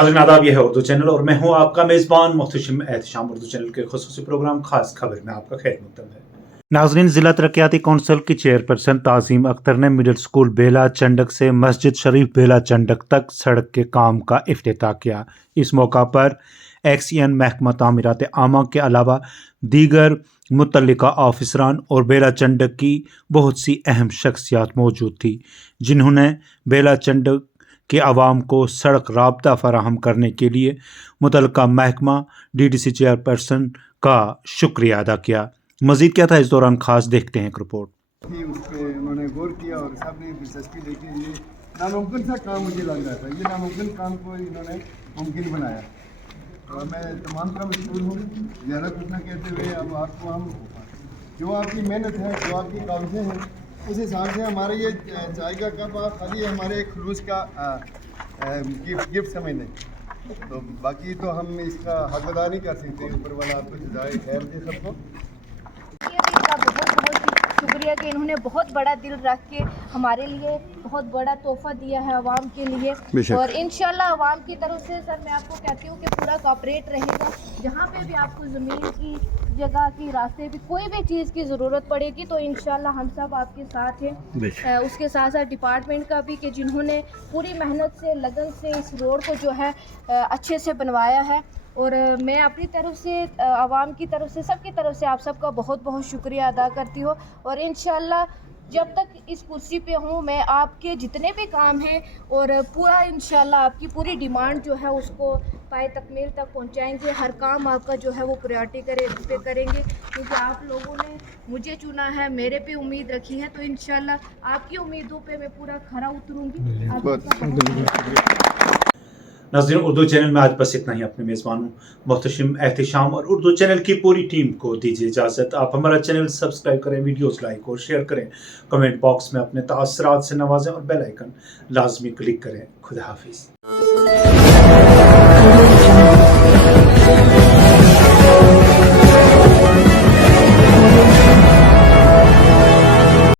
नाज़रीन आदाब, यह है उर्दू चैनल और मैं हूं आपका मेज़बान मोहतशिम एहतशाम। उर्दू चैनल के खुसूसी प्रोग्राम खास खबर में आपका खैर मकदम है। नाज़रीन, ज़िला तरक्याती कौंसिल की चेयरपर्सन ताज़ीम अख्तर ने मिडिल स्कूल बेला चंडक से मस्जिद शरीफ बेला चंडक तक सड़क के काम का इफ्तिताह किया। इस मौका पर एक्सीएन महकमा तामीरात आमा के अलावा दीगर मुतल्लिका ऑफिसरान और बेला चंडक की बहुत सी अहम शख्सियात मौजूद थी, जिन्होंने बेला चंडक के आवाम को सड़क राब्ता फराहम करने के लिए मुतल्लिका महकमा डीडीसी चेयरपर्सन का शुक्रिया अदा किया। मजीद क्या था इस दौरान खास, देखते हैं एक रिपोर्ट। उस पर उन्होंने गौर किया और सबने दिलचस्पी देखी। ये नामुमकिन सा काम मुझे लग रहा था, ये नामुमकिन काम को इन्होंने मुमकिन बनाया। और मैं तमाम तरह मशहूर हूँ ज़्यादा कुछ ना कहते हुए अब आपको हम जो आपकी मेहनत है, जो आपकी काविशें हैं, उस हिसाब से हमारे ये चाय का कप आप खाली हमारे खलूस का गिफ्ट समझ लें। तो बाकी तो हम इसका हक अदा नहीं कर सकते। ऊपर वाला आपको जज़ाए खैर दे सबको। शुक्रिया कि इन्होंने बहुत बड़ा दिल रख के हमारे लिए बहुत बड़ा तोहफा दिया है आवाम के लिए। और इंशाल्लाह आवाम की तरफ से सर मैं आपको कहती हूँ कि पूरा कॉपरेट रहेगा। जहाँ पे भी आपको ज़मीन की जगह की रास्ते भी कोई भी चीज़ की ज़रूरत पड़ेगी तो इंशाल्लाह हम सब आपके साथ हैं। उसके साथ साथ डिपार्टमेंट का भी कि जिन्होंने पूरी मेहनत से लगन से इस रोड को जो है अच्छे से बनवाया है। और मैं अपनी तरफ से आवाम की तरफ से सबकी तरफ से आप सबका बहुत बहुत शुक्रिया अदा करती हूँ। और इंशाल्लाह जब तक इस कुर्सी पे हूँ मैं आपके जितने भी काम हैं और पूरा इंशाल्लाह आपकी पूरी डिमांड जो है उसको पाए तकमील तक पहुँचाएंगे। हर काम आपका जो है वो प्रायोरिटी पे करेंगे, क्योंकि आप लोगों ने मुझे चुना है, मेरे पे उम्मीद रखी है। तो इंशाल्लाह आपकी उम्मीदों पे मैं पूरा खरा उतरूँगी। नाज़रीन, उर्दू चैनल में आज बस इतना ही। अपने मेज़बान मोहतशिम एहतशाम और उर्दू चैनल की पूरी टीम को दीजिए इजाज़त। आप हमारा चैनल सब्सक्राइब करें, वीडियोस लाइक और शेयर करें, कमेंट बॉक्स में अपने तासरात से नवाजें और बेल आइकन लाजमी क्लिक करें। खुदा हाफिज़।